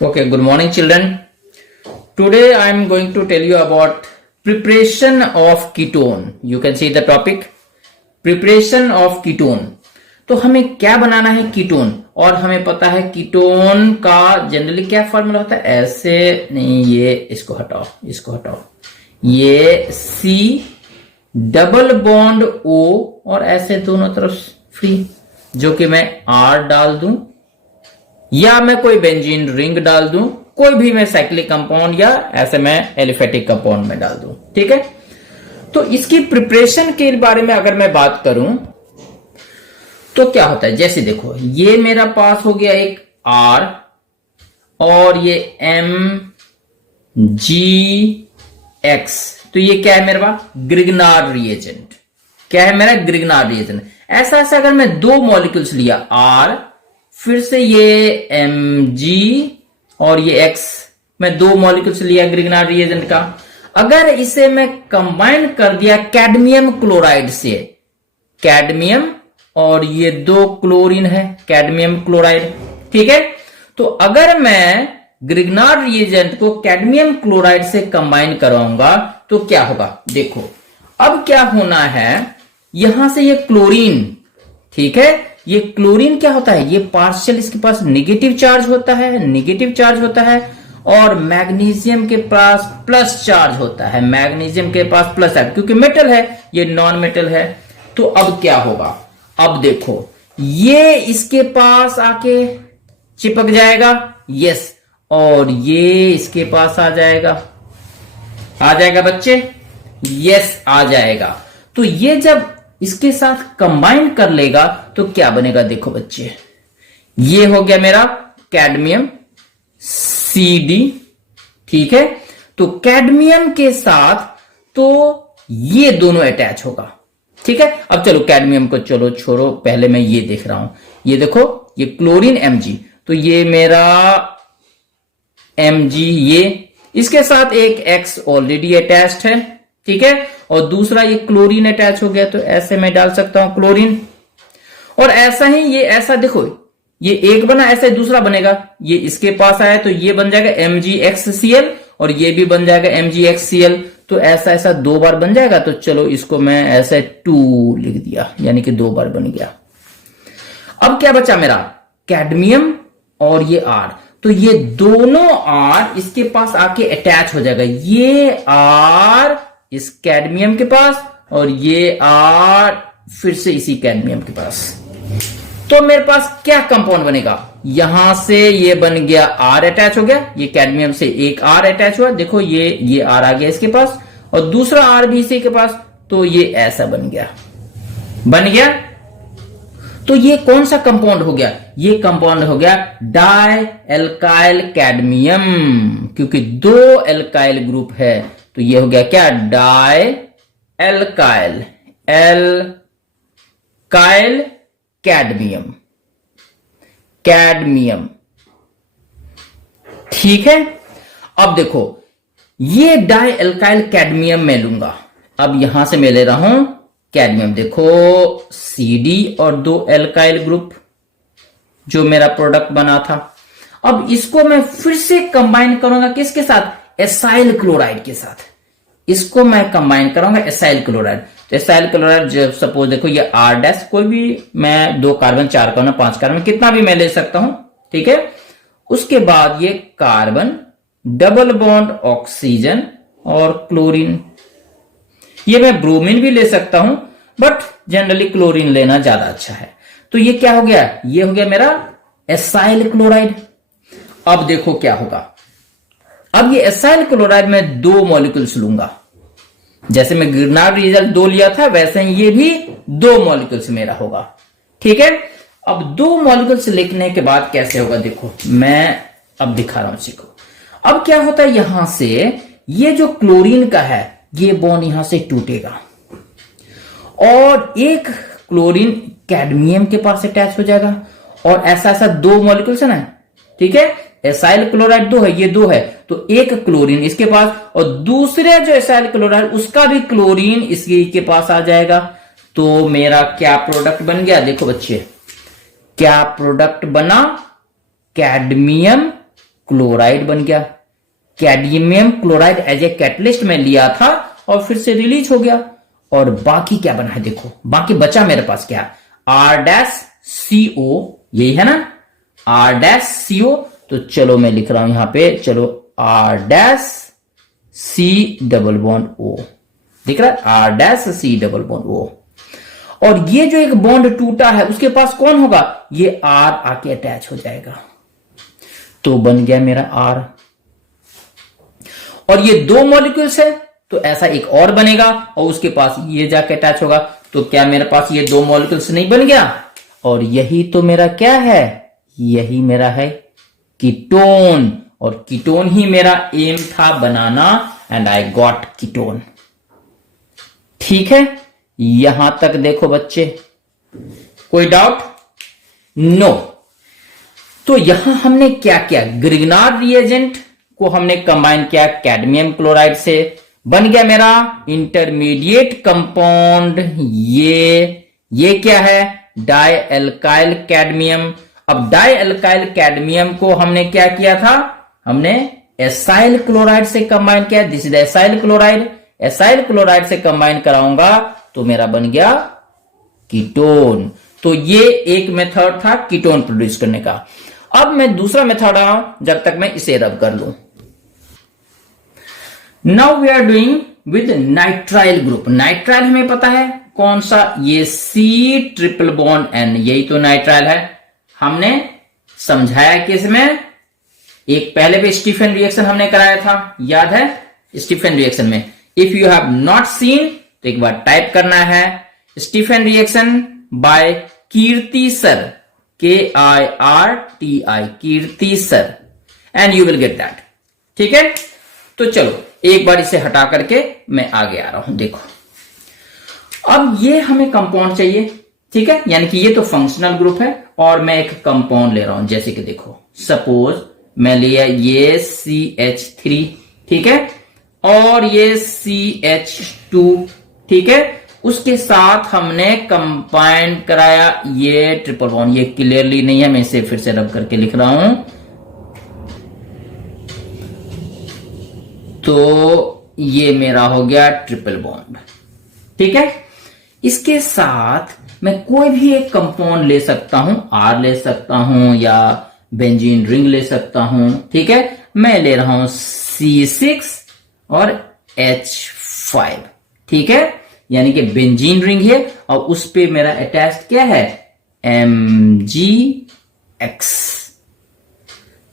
Okay, good morning children. Today I am going to tell you about preparation of ketone. You can see the topic preparation of ketone. तो हमें क्या बनाना है ketone, और हमें पता है कीटोन का जनरली क्या फॉर्मूला होता है, ऐसे नहीं, ये इसको हटाओ, इसको हटाओ, ये C डबल बॉन्ड O और ऐसे दोनों तरफ फ्री, जो कि मैं R डाल दूं या मैं कोई बेंजीन रिंग डाल दूं, कोई भी मैं साइक्लिक कंपाउंड या ऐसे मैं एलिफेटिक कंपाउंड में डाल दूं। ठीक है, तो इसकी प्रिपरेशन के बारे में अगर मैं बात करूं तो क्या होता है, जैसे देखो ये मेरा पास हो गया एक R और ये MgX, तो ये क्या है मेरे पास ग्रिग्नार्ड रिएजेंट। क्या है मेरा ग्रिग्नार्ड रिएजेंट। ऐसा ऐसा अगर मैं दो मॉलिक्यूल्स लिया R, फिर से ये Mg और ये X, मैं दो मॉलिक्यूल्स लिया ग्रिग्नार्ड रिएजेंट का, अगर इसे मैं कंबाइन कर दिया कैडमियम क्लोराइड से, कैडमियम और ये दो क्लोरीन है कैडमियम क्लोराइड, ठीक है, तो अगर मैं ग्रिग्नार्ड रिएजेंट को कैडमियम क्लोराइड से कंबाइन करवाऊंगा तो क्या होगा, देखो अब क्या होना है, यहां से ये क्लोरीन, ठीक है, ये क्लोरीन क्या होता है, ये पार्शियल इसके पास नेगेटिव चार्ज होता है, नेगेटिव चार्ज होता है, और मैग्नीशियम के पास प्लस चार्ज होता है, मैग्नीशियम के पास प्लस है क्योंकि मेटल है, ये नॉन मेटल है। तो अब क्या होगा, अब देखो ये इसके पास आके चिपक जाएगा, यस, और ये इसके पास आ जाएगा बच्चे, यस आ जाएगा। तो ये जब इसके साथ कंबाइन कर लेगा तो क्या बनेगा, देखो बच्चे, ये हो गया मेरा कैडमियम Cd, ठीक है, तो कैडमियम के साथ तो ये दोनों अटैच होगा, ठीक है। अब चलो कैडमियम को चलो छोड़ो, पहले मैं ये देख रहा हूं, ये देखो ये क्लोरीन Mg, तो ये मेरा Mg, ये इसके साथ एक X ऑलरेडी अटैच्ड है, ठीक है, और दूसरा ये क्लोरीन अटैच हो गया, तो ऐसे मैं डाल सकता हूं क्लोरीन, और ऐसा ही ये ऐसा देखो, ये एक बना, ऐसा ही दूसरा बनेगा, ये इसके पास आया तो ये बन जाएगा MgXCl और ये भी बन जाएगा MgXCl, तो ऐसा ऐसा दो बार बन जाएगा। तो चलो इसको मैं ऐसे 2 लिख दिया, यानी कि दो बार बन गया। अब क्या बचा मेरा, कैडमियम और ये R, तो ये दोनों R इसके पास आके अटैच हो जाएगा, ये R इस कैडमियम के पास और ये R फिर से इसी कैडमियम के पास, तो मेरे पास क्या कंपाउंड बनेगा, यहां से ये बन गया R अटैच हो गया, ये कैडमियम से एक R अटैच हुआ, देखो ये R आ गया इसके पास और दूसरा R भी इसी के पास, तो ये ऐसा बन गया। तो ये कौन सा कंपाउंड हो गया, ये कंपाउंड हो गया डाई एल्काइल कैडमियम, क्योंकि दो एल्काइल ग्रुप है, तो ये हो गया क्या, डाई एल्काइल कैडमियम, ठीक है। अब देखो ये डाई एल्काइल कैडमियम मैं लूंगा, अब यहां से मैं ले रहा हूं कैडमियम, देखो Cd और दो एल्काइल ग्रुप जो मेरा प्रोडक्ट बना था, अब इसको मैं फिर से कंबाइन करूंगा किसके साथ, एसाइल क्लोराइड के साथ, इसको मैं कंबाइन करूंगा एसाइल क्लोराइड, तो एसाइल क्लोराइड जब सपोज देखो ये R', कोई भी मैं 2 कार्बन 4 कार्बन 5 कार्बन कितना भी मैं ले सकता हूं, ठीक है, उसके बाद ये कार्बन डबल बॉन्ड ऑक्सीजन और क्लोरीन, ये मैं ब्रोमीन भी ले सकता हूं बट जनरली क्लोरीन लेना ज्यादा अच्छा है, तो ये क्या हो गया, ये हो गया मेरा एसाइल क्लोराइड। अब देखो क्या होगा, अब ये एसाइल क्लोराइड में 2 मॉलिक्यूल्स लूंगा, जैसे मैं ग्रिग्नार्ड रिएजेंट 2 लिया था वैसे ही ये भी 2 मॉलिक्यूल्स मेरा होगा, ठीक है। अब 2 मॉलिक्यूल्स लिखने के बाद कैसे होगा, देखो मैं अब दिखा रहा हूं, सीखो। अब क्या होता है, यहां से ये जो क्लोरीन का है ये बॉन्ड यहां से टूटेगा और एक क्लोरीन कैडमियम के पास अटैच हो जाएगा, और ऐसा ऐसा 2 मॉलिक्यूल्स है ना, ठीक है, एसाइल क्लोराइड 2 है, ये 2 है, तो एक क्लोरीन इसके पास और दूसरे जो एसाइल क्लोराइड उसका भी क्लोरीन इसके पास आ जाएगा, तो मेरा क्या प्रोडक्ट बन गया, देखो बच्चे क्या प्रोडक्ट बना, कैडमियम क्लोराइड बन गया। Cadmium chloride as a catalyst में लिया था और फिर से रिलीज हो गया। और बाकी क्या बना है देखो, बाकी बचा मेरे पास क्या, R-CO, यही है ना, R-CO। तो चलो मैं लिख रहा हूं यहां पे, चलो R-C_O दिख रहा है, R-C_O। और ये जो एक बॉन्ड टूटा है उसके पास कौन होगा, ये R आके अटैच हो जाएगा, तो बन गया मेरा R। और ये दो मॉलिक्यूल्स है तो ऐसा एक और बनेगा और उसके पास ये जाके अटैच होगा, तो क्या मेरे पास ये दो मॉलिक्यूल्स नहीं बन गया। और यही तो मेरा क्या है, यही मेरा है कीटोन। और कीटोन ही मेरा एम था बनाना, एंड आई गॉट कीटोन। ठीक है, यहां तक देखो बच्चे, कोई डाउट? नो। तो यहां हमने क्या किया, ग्रिग्नार्ड रिएजेंट को हमने कंबाइन किया कैडमियम क्लोराइड से, बन गया मेरा इंटरमीडिएट कंपाउंड। ये क्या है, डाई एल्काइल कैडमियम। अब डाई एल्काइल कैडमियम को हमने क्या किया था, हमने एसाइल क्लोराइड से कंबाइन किया। This is acyl chloride, acyl chloride से कंबाइन कराऊंगा तो मेरा बन गया कीटोन। तो ये एक मेथड था कीटोन प्रोड्यूस करने का। अब मैं दूसरा मेथड आ रहा हूं, जब तक मैं इसे रब कर लूं। Now we are doing with nitrile group. Nitrile हमें पता है कौन सा, ये C≡N, यही तो नाइट्राइल है। हमने समझाया कि इसमें एक पहले भी स्टीफन रिएक्शन हमने कराया था, याद है, स्टीफन रिएक्शन में। If you have not seen तो एक बार टाइप करना है, Stephen reaction by Kirti sir, KIRTI, Kirti sir, and you will get that. ठीक है, तो चलो एक बार इसे हटा करके मैं आगे आ रहा हूं। देखो अब ये हमें कंपाउंड चाहिए, ठीक है, यानी कि ये तो फंक्शनल ग्रुप है और मैं एक कंपाउंड ले रहा हूं। जैसे कि देखो, सपोज मैं लिया ये CH3, ठीक है, और ये CH2, ठीक है, उसके साथ हमने कंबाइन कराया ये ट्रिपल बॉन्ड। ये क्लियरली नहीं है, मैं इसे फिर से रब करके लिख रहा हूं। तो ये मेरा हो गया ट्रिपल बॉन्ड, ठीक है। इसके साथ मैं कोई भी एक कंपाउंड ले सकता हूं, R ले सकता हूं या बेंजीन रिंग ले सकता हूं, ठीक है। मैं ले रहा हूं C6 और H5, ठीक है, यानी कि बेंजीन रिंग है और उस पे मेरा अटैच्ड क्या है, MgX।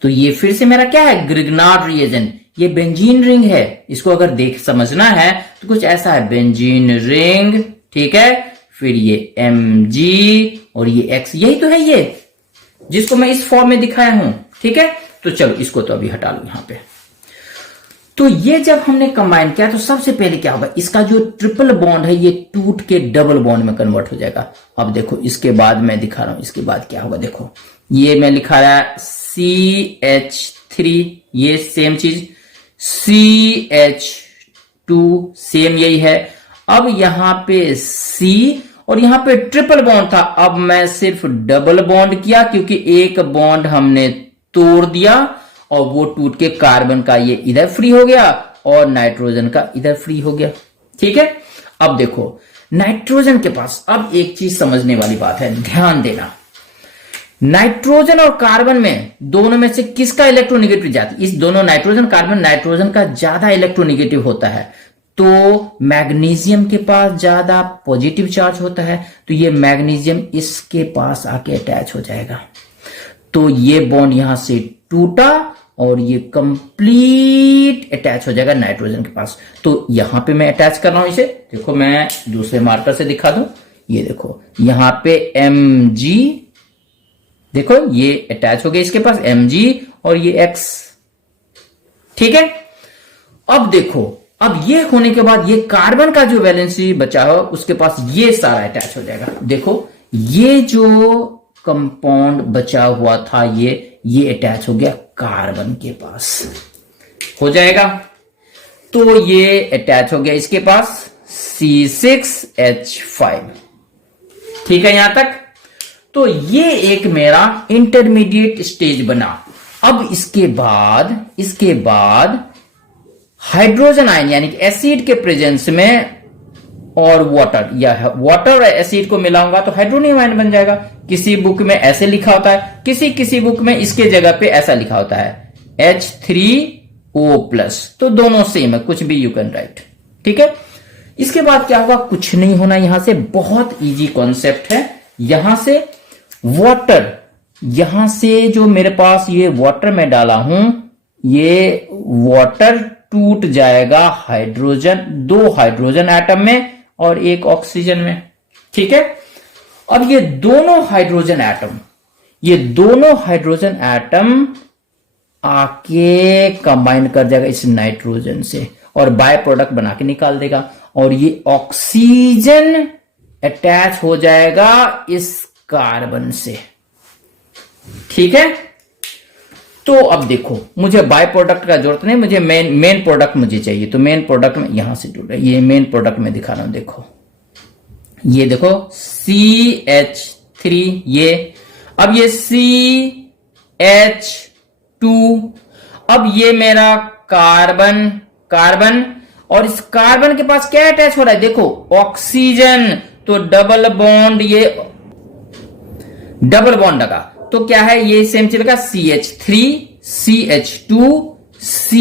तो ये फिर से मेरा क्या है, ग्रिग्नार्ड रिएजेंट। ये बेंजीन रिंग है, इसको अगर देख समझना है तो कुछ ऐसा है, बेंजीन रिंग, ठीक है, फिर ये Mg और ये X, यही तो है ये जिसको मैं इस फॉर्म में दिखाया हूं, ठीक है। तो चलो इसको तो अभी हटा लो यहां पे। तो ये जब हमने कंबाइन किया तो सबसे पहले क्या होगा, इसका जो ट्रिपल बॉन्ड है ये टूट के डबल बॉन्ड में कन्वर्ट हो जाएगा। अब देखो इसके बाद मैं दिखा रहा हूं, इसके बाद क्या होगा, देखो ये मैं लिखा रहा है CH3, ये सेम चीज, CH2 सेम यही है। अब यहां पे C और यहां पे ट्रिपल बॉन्ड था, अब मैं सिर्फ डबल बॉन्ड किया क्योंकि एक बॉन्ड हमने तोड़ दिया और वो टूट के कार्बन का ये इधर फ्री हो गया और नाइट्रोजन का इधर फ्री हो गया, ठीक है। अब देखो नाइट्रोजन के पास, अब एक चीज समझने वाली बात है, ध्यान देना, नाइट्रोजन और कार्बन में दोनों में से किसका इलेक्ट्रोनेगेटिव ज्यादा, इस दोनों नाइट्रोजन कार्बन, नाइट्रोजन का ज्यादा इलेक्ट्रोनेगेटिव होता है। तो मैग्नीशियम के पास ज्यादा पॉजिटिव चार्ज होता है, तो ये मैग्नीशियम इसके पास आके अटैच हो जाएगा। तो ये बॉन्ड यहां से टूटा और ये कंप्लीट अटैच हो जाएगा नाइट्रोजन के पास। तो यहां पे मैं अटैच कर रहा हूं इसे, देखो मैं दूसरे मार्कर से दिखा दूं, ये देखो यहां पे Mg, देखो ये अटैच हो गया इसके पास Mg और ये X, ठीक है। अब देखो, अब ये होने के बाद ये कार्बन का जो वैलेंसी बचा हो उसके पास ये सारा अटैच हो जाएगा। देखो ये जो कंपाउंड बचा हुआ था ये अटैच हो गया कार्बन के पास, हो जाएगा। तो ये अटैच हो गया इसके पास C6H5, ठीक है यहां तक। तो ये एक मेरा इंटरमीडिएट स्टेज बना। अब इसके बाद हाइड्रोजन आयन यानी कि एसिड के प्रेजेंस में और वाटर या वाटर और एसिड को मिलाऊंगा तो हाइड्रोनियम आयन बन जाएगा। किसी बुक में ऐसे लिखा होता है, किसी बुक में इसके जगह पे ऐसा लिखा होता है H3O+। तो दोनों सेम है, कुछ भी यू कैन राइट। ठीक है, इसके बाद क्या होगा, कुछ नहीं होना, यहां से बहुत इजी कॉन्सेप्ट है। यहां से वाटर, यहां से जो मेरे पास ये वाटर में डाला हूं, ये वाटर टूट जाएगा हाइड्रोजन, 2 हाइड्रोजन एटम में और 1 ऑक्सीजन में। ठीक है, अब ये दोनों हाइड्रोजन एटम आके कंबाइन कर जाएगा इस नाइट्रोजन से और बाय प्रोडक्ट बना के निकाल देगा और ये ऑक्सीजन अटैच हो जाएगा इस कार्बन से। ठीक है, तो अब देखो मुझे बाय प्रोडक्ट का जरूरत नहीं, मुझे मेन प्रोडक्ट मुझे चाहिए। तो मेन प्रोडक्ट में यहां से जुड़ रहा है, ये मेन प्रोडक्ट में दिखा रहा हूं। देखो ये देखो CH3, ये अब ये CH2, अब ये मेरा कार्बन और इस कार्बन के पास क्या अटैच हो रहा है, देखो ऑक्सीजन। तो डबल बॉन्ड, ये डबल बॉन्ड लगा तो क्या है, ये सेम चलेगा CH3 CH2 C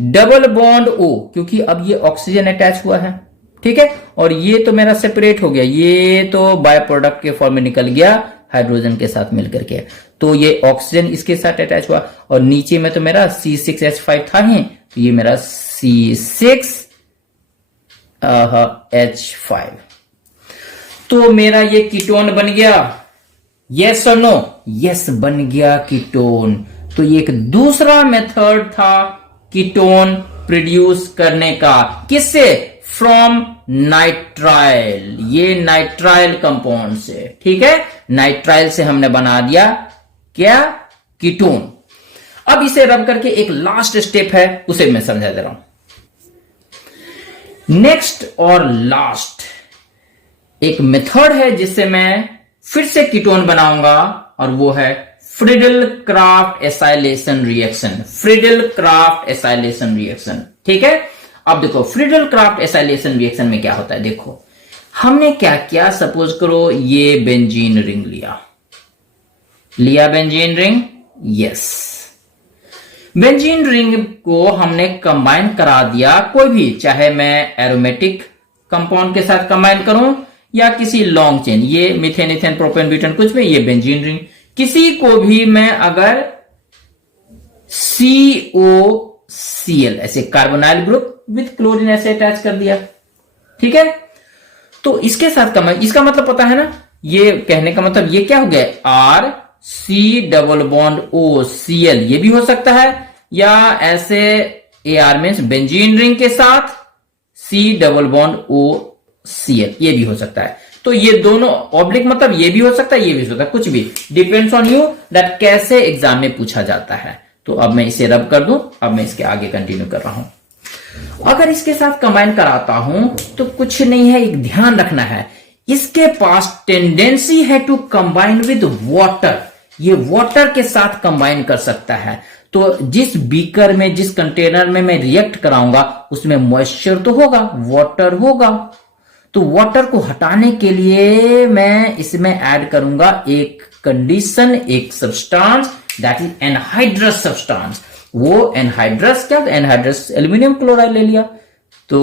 double bond O, क्योंकि अब ये ऑक्सीजन अटैच हुआ है। ठीक है, और ये तो मेरा सेपरेट हो गया, ये तो बाय प्रोडक्ट के फॉर्म में निकल गया हाइड्रोजन के साथ मिलकर के। तो ये ऑक्सीजन इसके साथ अटैच हुआ और नीचे में तो मेरा C6H5 था ही, तो ये मेरा C6H5। तो मेरा ये कीटोन बन गया, यस और नो, यस बन गया कीटोन। तो ये एक दूसरा मेथड था कीटोन प्रोड्यूस करने का, किससे, फ्रॉम नाइट्राइल, ये नाइट्राइल कंपाउंड से। ठीक है, नाइट्राइल से हमने बना दिया क्या, कीटोन। अब इसे रब करके एक लास्ट स्टेप है, उसे मैं समझा दे रहा हूं। नेक्स्ट और लास्ट एक मेथड है जिससे मैं फिर से कीटोन बनाऊंगा और वो है Friedel Crafts acylation reaction. Friedel Crafts acylation reaction. ठीक है, अब देखो फ्रीडल क्राफ्ट एसाइलेशन रिएक्शन में क्या होता है। देखो हमने क्या किया, सपोज करो ये बेंजीन रिंग लिया benzene ring, yes, benzene ring को हमने कंबाइन करा दिया, कोई भी, चाहे मैं एरोमेटिक कंपाउंड के साथ कंबाइन करूं या किसी लॉन्ग चेन, ये मीथेन इथेन प्रोपेन ब्यूटेन कुछ भी, ये बेंजीन रिंग, किसी को भी मैं अगर COCl ऐसे कार्बोनाइल ग्रुप विथ क्लोरीन ऐसे अटैच कर दिया। ठीक है, तो इसके साथ कंबाइन, इसका मतलब पता है ना, ये कहने का मतलब ये क्या हो गया, RC डबल बॉन्ड OCl, ये भी हो सकता है, या ऐसे AR मींस बेंजीन रिंग के साथ C डबल बॉन्ड OCl, ये भी हो सकता है। तो ये दोनों ऑब्लिक मतलब ये भी हो सकता है, ये भी हो सकता है, कुछ भी, डिपेंड्स ऑन यू दैट कैसे एग्जाम में पूछा जाता है। तो अब मैं इसे रब कर दूं, अब मैं इसके आगे कंटिन्यू कर रहा हूं। अगर इसके साथ कंबाइन कराता हूं तो कुछ नहीं है, एक ध्यान रखना है, इसके पास टेंडेंसी है टू कंबाइन विद वाटर, ये वाटर के साथ कंबाइन कर सकता है। तो जिस बीकर में, जिस कंटेनर में मैं रिएक्ट कराऊंगा उसमें मॉइस्चर तो होगा, वाटर होगा। तो वाटर को हटाने के लिए मैं इसमें ऐड करूंगा एक कंडीशन, एक substance, that is anhydrous substance. वो एनहाइड्रस क्या, एनहाइड्रस एल्यूमिनियम क्लोराइड ले लिया, तो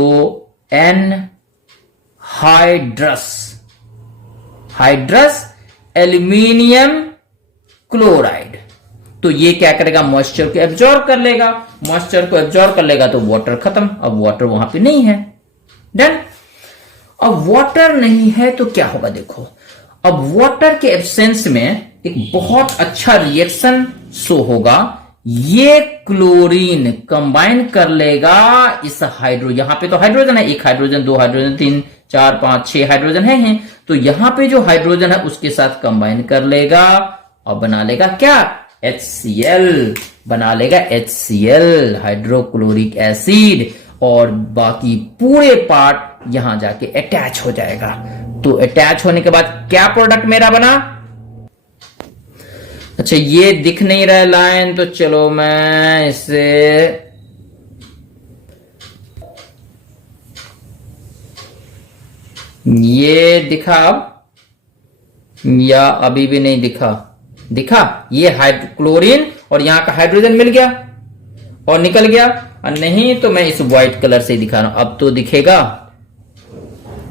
हाइड्रस एल्यूमिनियम क्लोराइड। तो ये क्या करेगा, मॉइस्चर को एब्जॉर्ब कर लेगा, मॉइस्चर को एब्जॉर्ब कर लेगा तो वाटर खत्म, अब वाटर वहां पे नहीं है, डन। अब वाटर नहीं है तो क्या होगा, देखो अब वाटर के एब्सेंस में एक बहुत अच्छा रिएक्शन शो होगा, ये क्लोरीन कंबाइन कर लेगा इस हाइड्रो, यहां पे तो हाइड्रोजन है, एक हाइड्रोजन, 2 हाइड्रोजन, 3 4 5 6 हाइड्रोजन है, तो यहां पे जो हाइड्रोजन है उसके साथ कंबाइन कर लेगा और बना लेगा क्या, HCl, बना लेगा HCl हाइड्रोक्लोरिक एसिड, और बाकी पूरे पार्ट यहां जाके अटैच हो जाएगा। तो अटैच होने के बाद क्या प्रोडक्ट मेरा बना, अच्छा ये दिख नहीं रहा है लाइन, तो चलो मैं इसे ये दिखा अब, या अभी भी नहीं दिखा? दिखा, ये क्लोरीन और यहां का हाइड्रोजन मिल गया और निकल गया। और नहीं तो मैं इस व्हाइट कलर से दिखा रहा हूं। अब तो दिखेगा,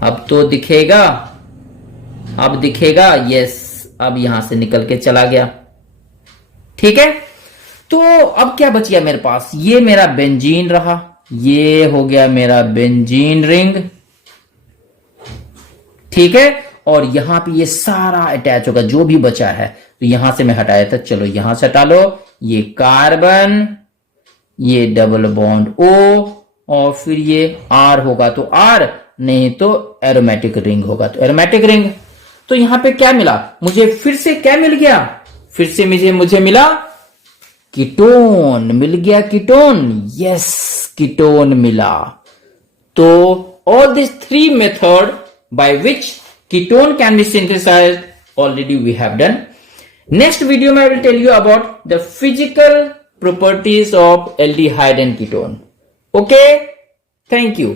अब तो दिखेगा, अब दिखेगा। यस, अब यहां से निकल के चला गया। ठीक है, तो अब क्या बच गया मेरे पास? ये मेरा बेंजीन रहा, ये हो गया मेरा बेंजीन रिंग। ठीक है, और यहां पे ये सारा अटैच होगा जो भी बचा है। तो यहां से मैं हटाया था, चलो यहां से हटा लो। ये कार्बन, ये डबल बॉन्ड O, और फिर ये R होगा तो R, नहीं तो एरोमेटिक रिंग होगा तो एरोमेटिक रिंग। तो यहां पे क्या मिला मुझे? फिर से क्या मिल गया? फिर से मुझे मिला कीटोन, मिल गया कीटोन। यस, कीटोन मिला। तो all these three method by which ketone can be synthesized already we have done. Next video I will tell you about the physical properties of aldehyde and ketone. Okay, thank you.